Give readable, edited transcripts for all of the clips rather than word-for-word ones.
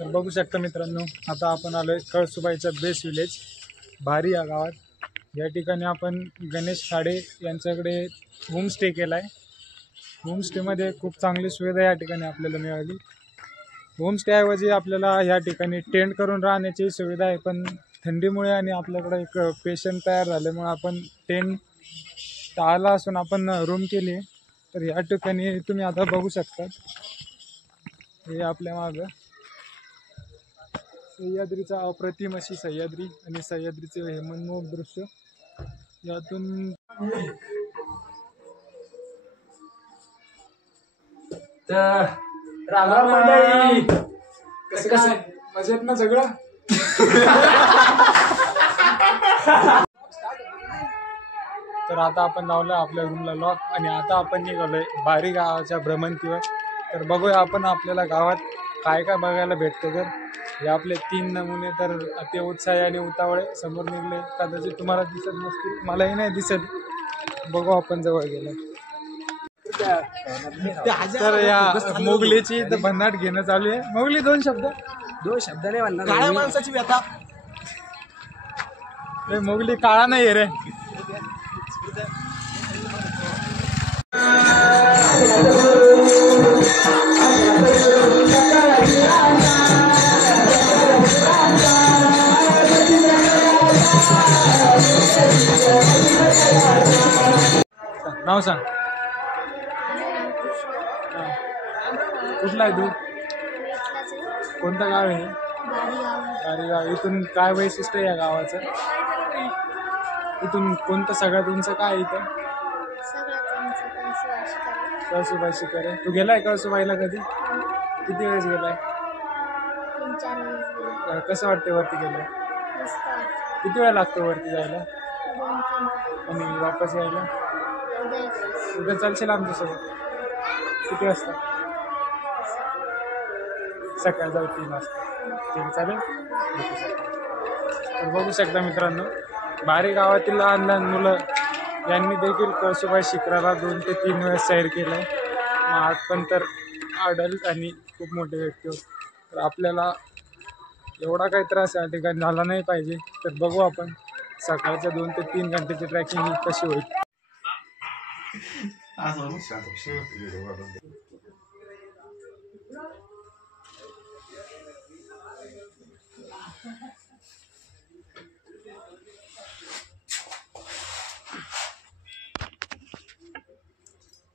तर बघू शकता मित्रांनो, आता आपण आलोय कळसुबाईचा बेस विलेज भारी या गावात. या ठिकाणी आपण गणेश खाडे यांच्याकडे होमस्टे केला आहे. होमस्टेमध्ये खूप चांगली सुविधा या ठिकाणी आपल्याला मिळाली. होमस्टेऐवजी आपल्याला या ठिकाणी टेंट करून राहण्याची सुविधा आहे, पण थंडीमुळे आणि आपल्याकडे एक पेशंट तयार झाल्यामुळे आपण टेंट टाळला असून आपण रूम केली. तर या ठिकाणी तुम्ही आता बघू शकता, हे आपल्या मागं सह्याद्रीचा अप्रतिम अशी सह्याद्री आणि सह्याद्रीचे हे मनमोहक दृश्य यातून. तर राम राम मंडळी, कसं मजेत ना सगळं. तर आता आपण लावलं आपल्या रूमला लॉक आणि आता आपण निघालोय बारी गावाच्या भ्रमंतीवर. तर बघूया आपण आपल्याला गावात काय काय बघायला भेटतं. तर हे आपले 3 नमुने तर अति उत्साही आणि उतावळे समोर निघले. कदाचित तुम्हाला दिसत नसतील, मलाही नाही दिसत. बघू आपण जवळ गेलो तर या मोगलीची तर भन्नाट घेणं चालू आहे. मोगली दोन शब्द नाही म्हणणार. काळ्या माणसाची व्यथा. मोगली काळा नाही आहे रे. नाव सांग, कुठला आहे तू? कोणतं गाव आहे? बारी गाव. इथून काय वैशिष्ट्य आहे या गावाचं? इथून कोणतं सगळ्यात उंच काय आहे इथं? कळसुबाई शिखर आहे. तू गेलाय कळसुबाईला कधी? किती वेळेस गेलाय? 3-4 वेळेस. कसं वाटतं वरती गेलं? किती वेळ लागतो वरती जायला 2-3 आणि वापस यायला? उद्या चालशील आमच्यासोबत? किती वाजता? सकाळी जाऊ 3 वाजता. ठीक आहे, चालेल. तर बघू शकता मित्रांनो, बारी गावातील लहान लहान मुलं यांनी देखील कळसुबाई शिखराला 2 ते 3 वेळेस सैर केलं आहे. मग पण तर अडल्ट आणि खूप मोठे व्यक्ती होत. तर आपल्याला एवढा काही त्रास या ठिकाणी झाला नाही पाहिजे. तर बघू आपण सकाळच्या 2 ते 3 घंटेची ट्रॅकिंग ही कशी होईल.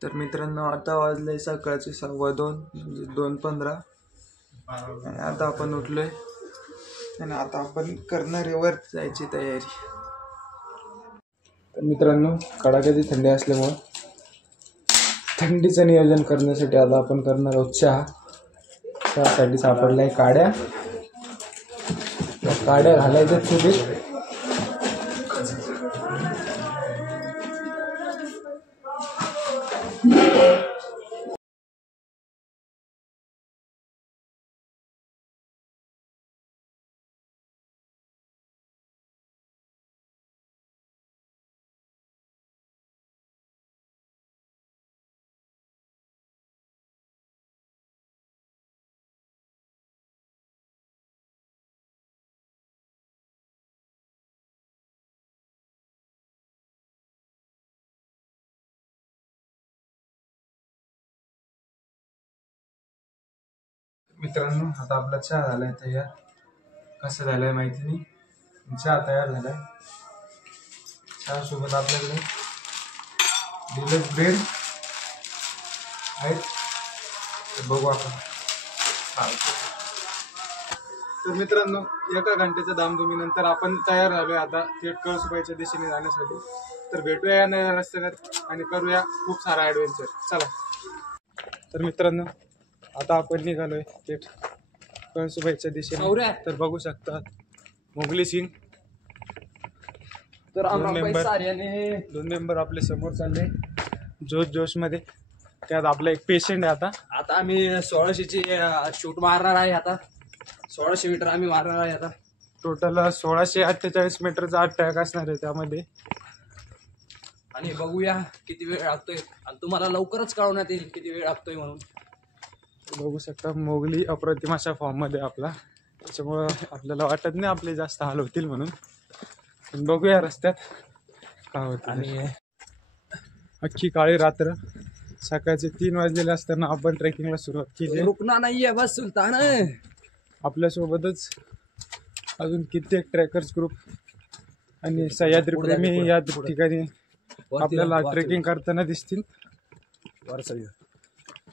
तर मित्रांनो, आता वाजले सकाळचे 2:15 म्हणजे 2:15 आणि आता आपण उठलोय आणि आता आपण करणार आहे वर जायची तयारी. तर मित्रांनो, कडाक्याची थंडी असल्यामुळे थंडीचं नियोजन करण्यासाठी आता आपण करणार आहोत चहा. त्यासाठी सापडल्या काड्या. काड्या घालायच्या चुलीत. मित्रांनो, आता आपला चहा झालाय तयार. कसं झालंय माहिती नाही, चहा तयार झालाय. चहा सोबत आपल्याकडे डिलक्स ब्रेड आहेत. तर बघू आपण. तर मित्रांनो, 1 घंट्याच्या धामधुमीनंतर आपण तयार झालोय आता थेट कळसुबाईच्या दिशेने जाण्यासाठी. तर भेटूया या नव्या रस्त्यात आणि करूया खूप सारा ॲडव्हेंचर. चला. तर मित्रांनो, आता आपण निघालोय थेट कळसुबाईच्या दिशेने. तर बघू शकता मोगली सिंग. तर 2 मेंबर आपले समोर चालले जोश मध्ये. त्यात आपला एक पेशंट आहे. आता आम्ही 1600ची शूट मारणार आहे. आता 1600 मीटर आम्ही मारणार आहे. आता टोटल 1648 मीटरचा अटॅक असणार आहे त्यामध्ये. आणि बघूया किती वेळ लागतोय, आणि तुम्हाला लवकरच कळवण्यात येईल किती वेळ लागतोय म्हणून. बघू शकता मोगली अप्रतिम अशा फॉर्ममध्ये आपला, त्याच्यामुळं आपल्याला वाटत नाही आपले जास्त हाल होतील म्हणून, पण बघूया रस्त्यात काय होतं. आणि अख्खी काळी रात्र, सकाळचे 3 वाजलेले असताना आपण ट्रेकिंगला सुरुवात केली. रुकना नाहीये बस सुलतान. आपल्यासोबतच अजून कित्येक ट्रेकर्स ग्रुप आणि सह्याद्री प्रेमी या ठिकाणी आपल्याला ट्रेकिंग करताना दिसतील.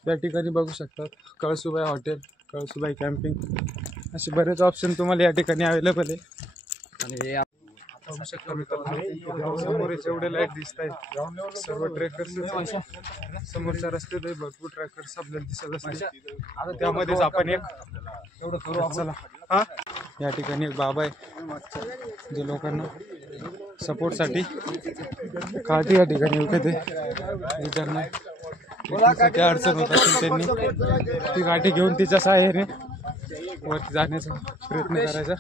या ठिकाणी बघू शकतात कळसुबाई हॉटेल, कळसुबाई कॅम्पिंग, असे बरेच ऑप्शन तुम्हाला या ठिकाणी अवेलेबल आहे. आणि बघू शकता मित्रांनो, समोर जेवढे लाईट दिसत आहेत सर्व ट्रेकर्स, समोरच्या रस्त्यात भरपूर ट्रेकर्स आपल्याला दिसत असतात. त्यामध्येच आपण एक चला हा या ठिकाणी एक बाबा आहे जे लोकांना सपोर्टसाठी काठी या ठिकाणी उभे ते, ज्यांना ट्रेकिंगसाठी अडचण होत असेल त्यांनी ती काठी घेऊन तिच्या सहाय्याने वरती जाण्याचा प्रयत्न करायचा.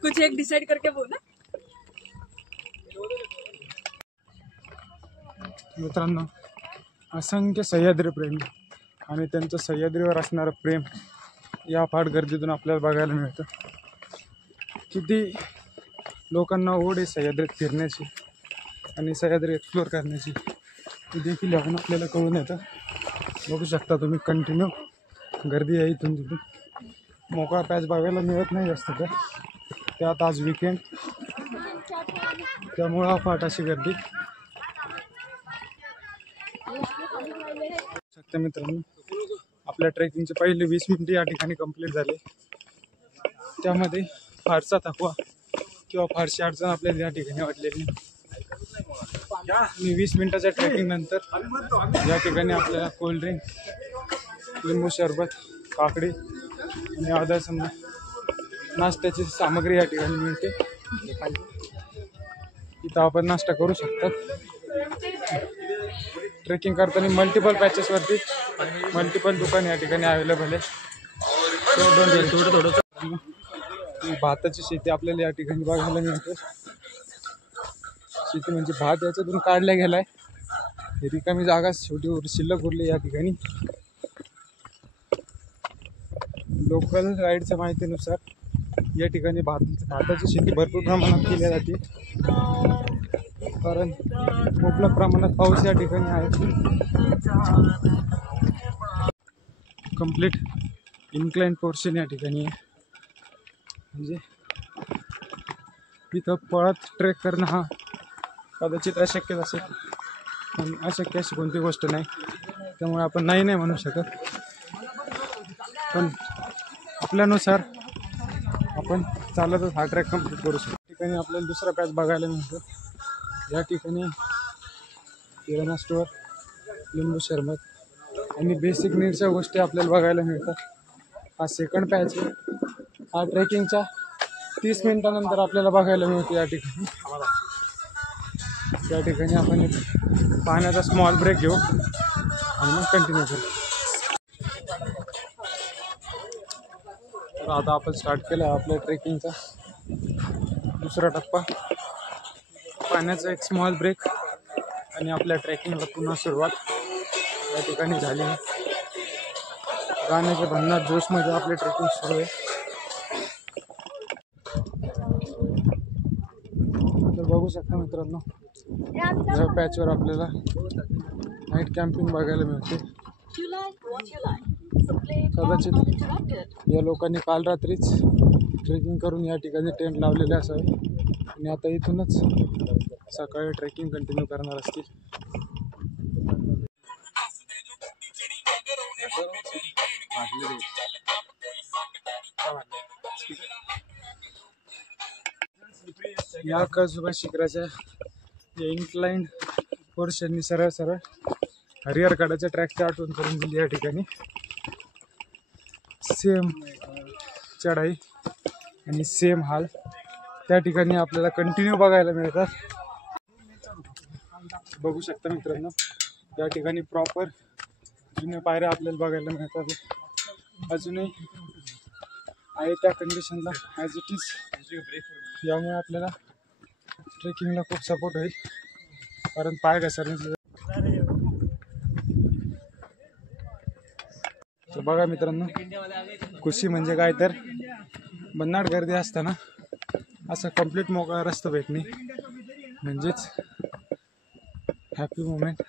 कुछ एक डिसाइड करके बोला. मित्रांनो, असंख्य सह्याद्री प्रेमी आणि त्यांचं सह्याद्रीवर असणारं प्रेम या फाट गर्दीतून आपल्याला बघायला मिळतं. किती लोकांना ओढ आहे सह्याद्रीत फिरण्याची आणि सह्याद्री एक्सप्लोअर करण्याची, ते देखील यातून आपल्याला कळून येतं. बघू शकता तुम्ही कंटिन्यू गर्दी आहे इथून तिथून. मोकळा पॅच बघायला मिळत नाही जास्त तर, त्यात आज विकेंड त्यामुळं फाट अशी गर्दी. शकता मित्रांनो, आपल्या ट्रेकिंगचे पहिले 20 मिनिटं या ठिकाणी कंप्लीट झाले. त्यामध्ये फारसा थकवा किंवा फारशी अडचण आपल्याला या ठिकाणी वाटलेली. आणि 20 मिनिटाच्या ट्रेकिंग नंतर या ठिकाणी आपल्याला कोल्ड्रिंक, लिंबू सरबत, काकडी आणि अदर नाश्त्याची सामग्री या ठिकाणी मिळते. इथं आपण नाश्ता करू शकतात. ट्रेकिंग करताना मल्टिपल पॅचेसवरती मल्टिपल दुकान या ठिकाणी अवेलेबल आहे. भाताची शेती आपल्याला या ठिकाणी बघायला मिळते. शेती म्हणजे भात याच्यातून काढला गेलाय. रिकामी जागा शेवटी शिल्लक उरली या ठिकाणी. लोकल गाईडच्या माहितीनुसार या ठिकाणी भाताची शेती भरपूर प्रमाणात केली जाते, कारण मुबलक प्रमाणात पाऊस या ठिकाणी आहे. कंप्लीट इन्क्लाइन पोर्शन या ठिकाणी आहे, म्हणजे इथं पळत ट्रेक करणं हा कदाचित अशक्यच असेल, पण अशक्य अशी कोणती गोष्ट नाही. त्यामुळे आपण नाही म्हणू शकत, पण आपल्यानुसार आपण चालतच हा ट्रॅक कंप्लीट करू शकतो. ठिकाणी आपल्याला दुसरा पॅच बघायला मिळतो. या ठिकाणी किराणा स्टोअर, लिंबू सरबत आणि बेसिक नीडच्या गोष्टी आपल्याला बघायला मिळतात. हा सेकंड पॅच आहे. हा ट्रेकिंगच्या 30 मिनिटानंतर आपल्याला बघायला मिळतो. या ठिकाणी आपण एक पाण्याचा स्मॉल ब्रेक घेऊ आणि मग कंटिन्यू करू. तर आता आपण स्टार्ट केला आपल्या ट्रेकिंगचा दुसरा टप्पा. पाण्याचा एक स्मॉल ब्रेक आणि आपल्या ट्रेकिंगला पुन्हा सुरुवात या ठिकाणी झाली आहे. गाण्याच्या भन्नाट जोशमध्ये आपली ट्रेकिंग सुरू आहे. तर बघू शकता मित्रांनो, या पॅचवर आपल्याला नाईट कॅम्पिंग बघायला मिळते. कदाचित या लोकांनी काल रात्रीच ट्रेकिंग करून या ठिकाणी टेंट लावलेले असावे आणि आता इथूनच सकाळी ट्रेकिंग कंटिन्यू करणार असतील. या कळसुबाई शिखराच्या इन्क्लाइंड पोर्शननी सरळ सरळ हरिहरगडाच्या ट्रॅकची आठवण करून दिली. या ठिकाणी सेम चढाई आणि सेम हाल त्या ठिकाणी आपल्याला कंटिन्यू बघायला मिळतात. बघू शकता मित्रांनो, या ठिकाणी प्रॉपर जुन्या पायऱ्या आपल्याला बघायला मिळतात. अजूनही आहे त्या कंडिशनला ॲज इट इज यामुळे आपल्याला ट्रेकिंगला खूप सपोर्ट होईल, कारण पाय घसरण्याचं. तर बघा मित्रांनो, खुशी म्हणजे काय तर भन्नाट गर्दी असताना असं कंप्लीट मोकळा रस्ता भेटणे म्हणजेच हॅपी मोमेंट.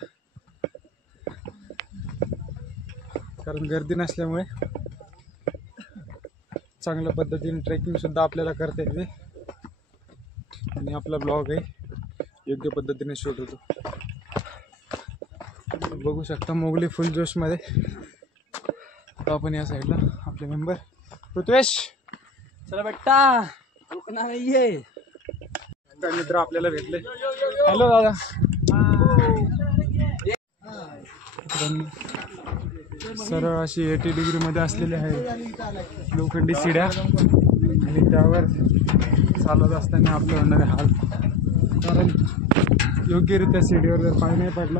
कारण गर्दी नसल्यामुळे चांगल्या पद्धतीने ट्रेकिंग सुद्धा आपल्याला करता येते आणि आपला ब्लॉग आहे योग्य पद्धतीने शूट होतो. बघू शकता मोगली फुल जोशमध्ये. आता आपण या साईडला आपले मेंबर पृथ्वेश, चला बेटा, रुकना नाहीये. काय मित्र आपल्याला भेटले. हॅलो दादा. सरळ अशी 80 डिग्रीमध्ये असलेली आहे लोखंडी शिड्या आणि त्यावर चालत असताना आपले होणारे हाल. कारण योग्यरित्या शिडीवर जर पाय नाही पडला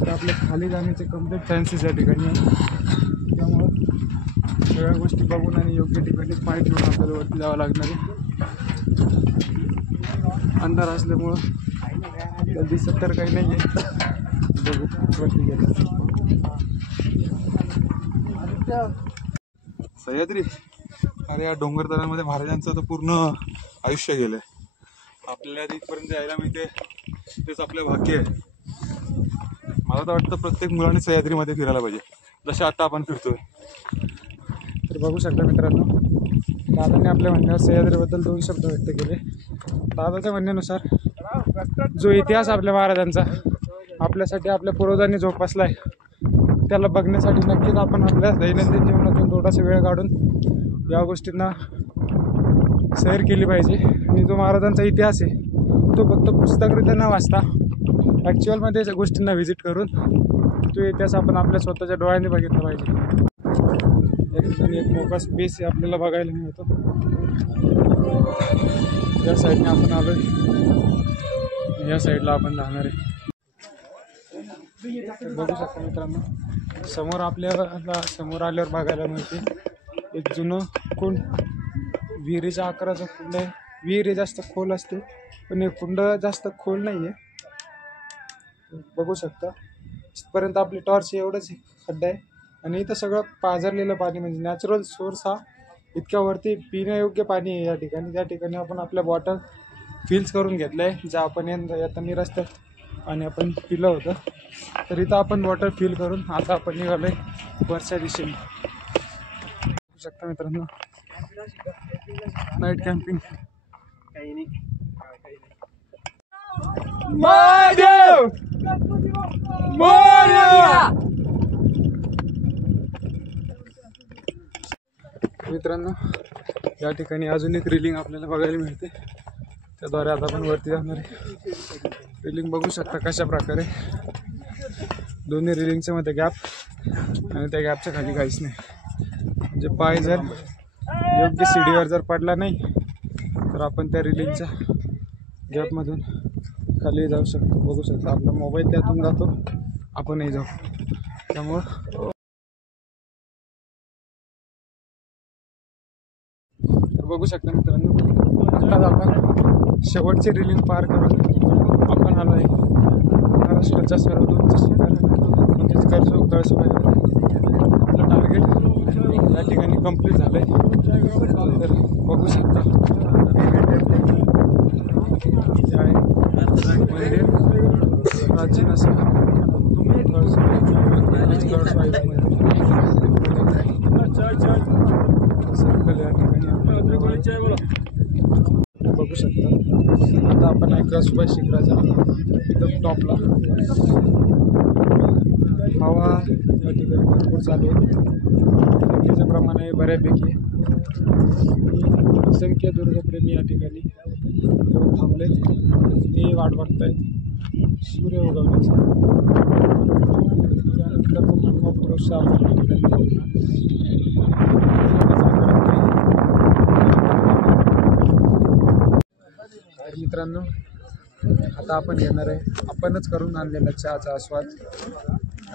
तर आपल्या खाली जाण्याचे कम्प्लीट चान्सेस या ठिकाणी आहे. त्यामुळं सगळ्या गोष्टी बघून आणि योग्य ठिकाणी पाय ठेवून आपल्याला वरती जावं लागणार आहे. अंधार असल्यामुळं त्या दिसत तर काही नाही आहे. बघू वरती गेलं. सह्याद्री, अरे या डोंगरदऱ्यांमध्ये महाराजांचं तर पूर्ण आयुष्य गेलंय. आपल्याला तिथपर्यंत यायला मिळते तेच आपलं भाग्य आहे. मला तर वाटतं प्रत्येक मुलाने सह्याद्रीमध्ये फिरायला पाहिजे, जसे आता आपण फिरतोय. तर बघू शकता मित्रांनो, दादाने आपल्या म्हणण्यावर सह्याद्रीबद्दल 2 शब्द व्यक्त केले. दादाच्या म्हणण्यानुसार जो इतिहास आपल्या महाराजांचा आपल्यासाठी आपल्या पूर्वजांनी जोपासला आहे त्याला बघण्यासाठी नक्कीच आपण आपल्या दैनंदिन जीवनातून थोडासा वेळ काढून या गोष्टींना सैर केली पाहिजे. आणि जो महाराजांचा इतिहास आहे तो फक्त पुस्तकरित्या न वाचता ॲक्च्युअलमध्ये गोष्टींना व्हिजिट करून तो इतिहास आपण आपल्या स्वतःच्या डोळ्यांनी बघितला पाहिजे. या ठिकाणी एक मोठा स्पेस आपल्याला बघायला मिळतो. या साईडने आपण आलो, या साईडला आपण जाणार आहे. बघू शकता मित्रांनो, समोर आपल्याला समोर आल्यावर बघायला मिळते एक जुनं कुंड. विहिरीच्या आकाराचं कुंड आहे. विहीर हे जास्त खोल असते पण हे कुंड जास्त खोल नाही आहे. बघू शकता इथपर्यंत आपली टॉर्च एवढंच खड्डा आहे आणि इथं सगळं पाझरलेलं पाणी म्हणजे नॅचरल सोर्स हा इतक्या वरती पिण्यायोग्य पाणी आहे या ठिकाणी. त्या ठिकाणी आपण आपल्या बॉटल फिल्स करून घेतलं आहे, ज्या आपण येताना रस्त्यात आणि आपण पिलं होतं. तर इथं आपण बॉटल फिल करून आता आपण निघालो आहे वरच्या दिशेने. बघू शकता मित्रांनो, नाईट कॅम्पिंग. महादेव मित्रांनो, या ठिकाणी अजून एक रिलिंग आपल्याला बघायला मिळते. त्याद्वारे आता आपण वरती जाणार आहे. रिलिंग बघू शकता कशा प्रकारे दोन्ही रिलिंगच्या मध्ये गॅप आणि त्या गॅपच्या खाली काहीच नाही. म्हणजे पाय जर योग्य सीडीवर जर पडला नाही तर आपण त्या रिलिंगच्या गॅपमधून खाली जाऊ शकतो. बघू शकता आपला मोबाईल त्यातून जातो, आपणही जाऊ. त्यामुळं बघू शकता मित्रांनो, आता आपण शेवटची रिलिंग पार करून आपण आलो आहे महाराष्ट्राच्या सर्वात उंच शिखर म्हणजेच कळसुबाई. आपलं टार्गेट या ठिकाणी कंप्लीट झालं आहे. तर बघू शकता मंदिर प्राचीन असं कळसुबाई सर्कल या ठिकाणी बघू शकता. आता आपण आहे कळसुबाई शिखराच्या एकदम टॉपला. हवा या ठिकाणी भरपूर चालू आहे, थंडीचं प्रमाण आहे बऱ्यापैकी. असंख्य दुर्गप्रेमी या ठिकाणी येऊन थांबले, ते वाट बघत आहेत सूर्य उगवण्याची. त्यानंतर पुरुष मित्रांनो, आता आपण घेणार आहे आपणच करून आणलेला चहाचा आस्वाद.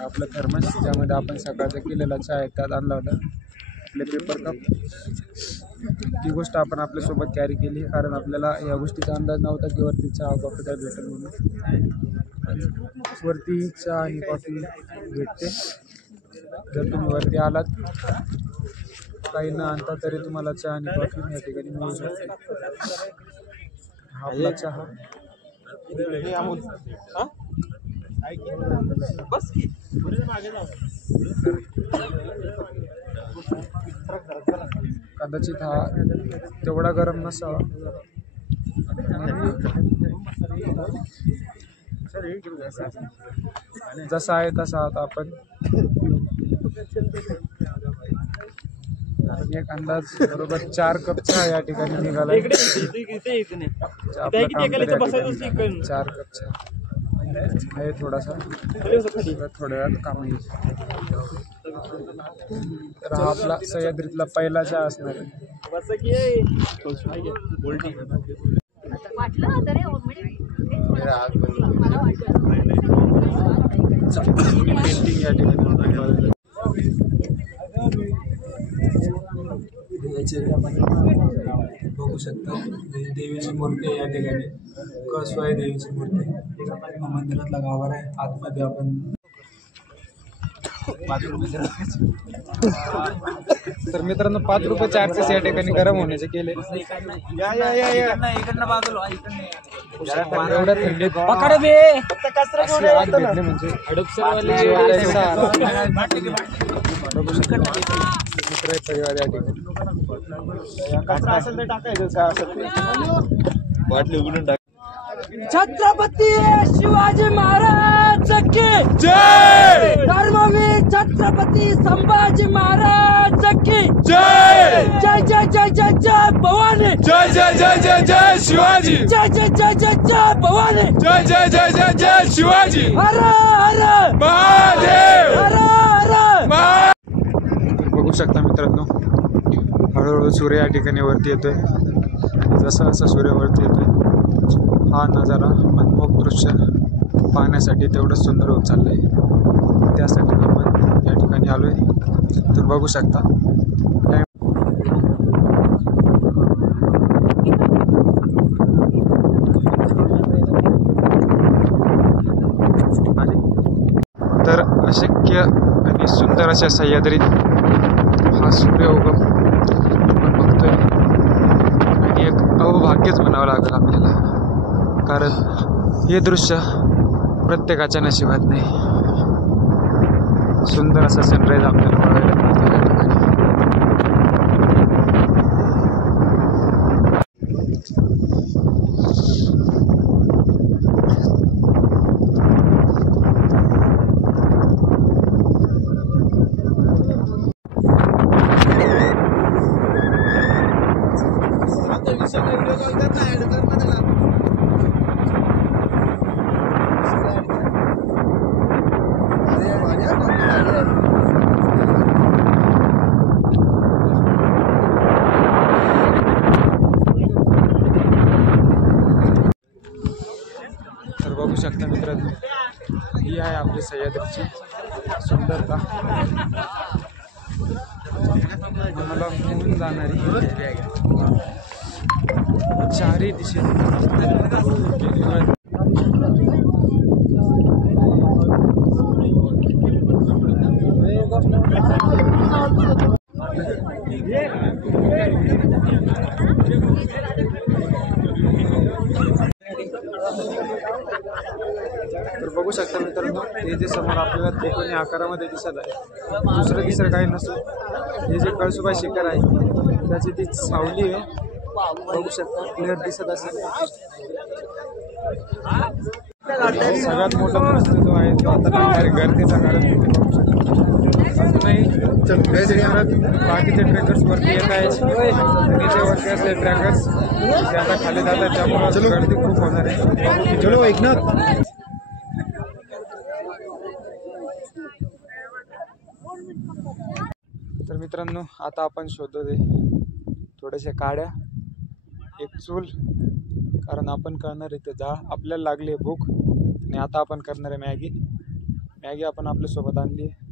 आपलं थर्मस ज्यामध्ये आपण सकाळचा केलेला चहा आहे त्यात आणला होता. आपले पेपर कप, ती गोष्ट आपण आपल्यासोबत कॅरी केली कारण आपल्याला या गोष्टीचा अंदाज नव्हता की वरती चहा कॉफी काय भेटेल म्हणून. वरती चहा आणि कॉफी भेटते. जर तुम्ही वरती आलात काही न आणता तरी तुम्हाला चहा आणि कॉफी या ठिकाणी मिळू शकते. हा आपला चहा. कदाचित हा तेवढा गरम नसावा. जसा आहे तसा आता आपण एक अंदाज बरोबर 4 कप चहा या ठिकाणी निघाला. 4 कप चहा आहे. थोडासा थोड्या वेळात काम येईल. तर हा आपला सह्याद्रीतला पहिला चहा असणार आहे. पेंटिंग या ठिकाणी बघू शकता. देवीची मूर्ती या ठिकाणी कळसू आहे. देवीची मूर्ती मंदिरातला गाभारा आहे. आतमध्ये आपण तर मित्रांनो 5 रुपये चार्जेस या ठिकाणी गरम होण्याचे केले. एवढ्या थंडीत आग भेटणे म्हणजे मित्र परिवार या ठिकाणी छत्रपती शिवाजी महाराज की जय. धर्मवीर छत्रपती संभाजी महाराज की जय. जय जय जय जय जय भवानी. जय जय जय जय जय शिवाजी. जय जय जय जय जय भवानी. जय जय जय जय जय शिवाजी. हर हर महादेव. हर हर. बघू शकता मित्रांनो हळूहळू सूर्य या ठिकाणी वरती येतोय. जसा जसा सूर्य वरती येतोय हा नजारा मनमोहक दृश्य पाहण्यासाठी तेवढंच सुंदर होत चाललंय. त्यासाठी आपण या ठिकाणी आलोय. तर बघू शकता तर अशक्य आणि सुंदर अशा सह्याद्रीत हा सूर्य उगम आपण बघतोय आणि एक अवभाग्यच म्हणावं लागेल आपल्याला कारण हे दृश्य प्रत्येकाच्या नशिबात नाही. सुंदर असा सनराईज आपल्याला बघायला मिळतो या ठिकाणी. तर बघू शकता मित्रांनो ही आहे आपली सह्याद्रीची सुंदरता. मला मोहून जाणारी चारही दिशेने तर बघू शकता मित्रांनो हे जे समोर आपल्याला त्रिकोणी आकारामध्ये दिसत आहे दुसरं तिसरं काही नसून हे जे कळसुबाई शिखर आहे त्याची ती सावली आहे. बघू शकता क्लिअर दिसत असेल. सगळ्यात मोठा प्रश्न जो आहे तो आता लागणारे गर्दीचा कारण बघू शकता. अजूनही बाकीचे ट्रेकर्स वरती येत आहेत आणि जे वरती असले ट्रेकर्स ते आता खाली जातात त्यामुळे गर्दी खूप होणार आहे. चलो एकनाथ. तर मित्रांनो आता आपण शोधतोय थोड्याशा काड्या एक चूल कारण आपण करणार आहे ते जाळ. आपल्याला लागली आहे भूक आणि आता आपण करणार आहे मॅगी आपण आपल्यासोबत आणली आहे.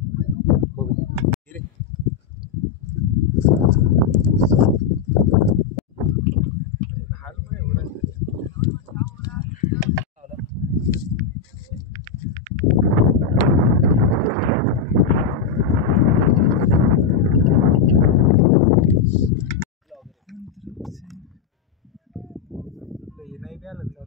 नाही बी आलं